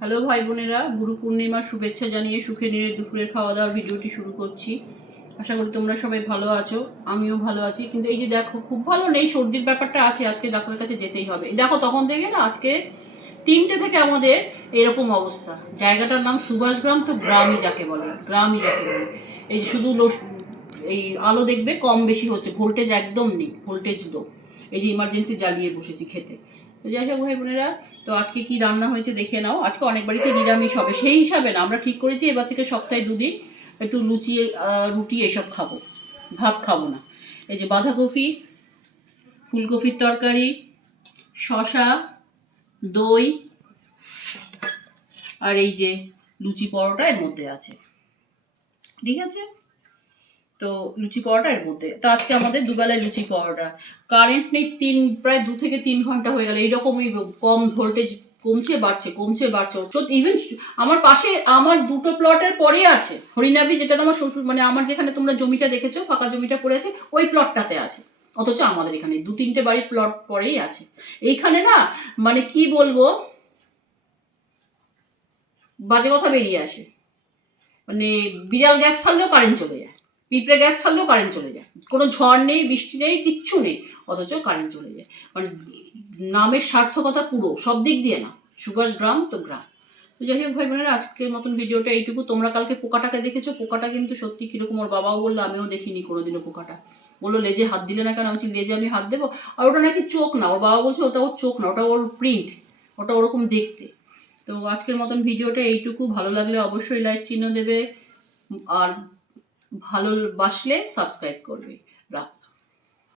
Hello ভাই বোনেরা, গুরু পূর্ণিমার শুভেচ্ছা জানিয়ে সুখে নিয়ে দুপুরের খাওয়া দাওয়ার ভিডিওটি শুরু করছি। আশা করি তোমরা সবাই ভালো আছো, আমিও ভালো আছি। কিন্তু এই যে দেখো, খুব ভালো নেই, সর্দির ব্যাপারটা আছে, আজকে ডাক্তারের কাছে যেতেই হবে। দেখো তখন থেকে না, আজকে 3টে থেকে আমাদের এরকম অবস্থা। জায়গাটার নাম সুভাষগ্রাম, তো গ্রামই যাকে বলে, গ্রামই যাকে বলে। এই যে শুধু এই আলো দেখবে কম বেশি হচ্ছে, ভোল্টেজ একদম নেই, ভোল্টেজ লো। এই যে ইমার্জেন্সি জ্বালিয়ে বসেছি খেতে। তো যাই হোক ভাই বোনেরা, তো আজকে কি রান্না হয়েছে দেখে নাও। আজকে অনেক বাড়িতে নিরামিষ হবে, সেই হিসাবে না আমরা ঠিক করেছি এবার থেকে সপ্তাহে 2 দিন একটু লুচি রুটি এসব খাবো, ভাত খাবো না। এই যে বাঁধাকপি, ফুলকপির তরকারি, শশা, দই, আর এই যে লুচি পরোটা এর মধ্যে আছে, ঠিক আছে? তো লুচি পরোটা এর মধ্যে, তো আজকে আমাদের দুবেলায় লুচি পরোটা। কারেন্ট নেই প্রায় 2 থেকে 3 ঘন্টা হয়ে গেল, এইরকমই কম ভোল্টেজ, কমছে বাড়ছে কমছে বাড়ছে। ইভেন আমার পাশে, আমার 2টো প্লটের পরেই আছে হরিনাবি, যেটা তো আমার শ্বশুর, মানে আমার যেখানে তোমরা জমিটা দেখেছো ফাঁকা জমিটা পড়ে আছে, ওই প্লটটাতে আছে। অথচ আমাদের এখানে 2-3টে বাড়ির প্লট পরেই আছে। এইখানে না, মানে কি বলবো, বাজে কথা বেরিয়ে আসে। মানে বিড়াল গ্যাস ছাড়লেও কারেন্ট চলে যায়, পিঁপড়ে গ্যাস ছাড়লেও কারেন্ট চলে যায়, কোনো ঝড় নেই, বৃষ্টি নেই, কিচ্ছু নেই, অথচ কারেন্ট চলে যায়। মানে নামের সার্থকতা পুরো সব দিক দিয়ে না, সুভাষ গ্রাম তো গ্রাম। তো যাই হোক ভাই বোনেরা, আজকের মতন ভিডিওটা এইটুকু। তোমরা কালকে পোকাটাকে দেখেছো, পোকাটা কিন্তু সত্যি কিরকম, ওর বাবাও বললো, আমিও দেখিনি কোনোদিনও পোকাটা। বললো লেজে হাত দিলে না কেন? আমি বলছি লেজে আমি হাত দেবো? আর ওটা নাকি চোখ না, ওর বাবা বলছে ওটা ওর চোখ না, ওটা ওর প্রিন্ট, ওটা ওরকম দেখতে। তো আজকের মতন ভিডিওটা এইটুকু। ভালো লাগলে অবশ্যই লাইক চিহ্ন দেবে, আর ভালোবাসলে সাবস্ক্রাইব করবে।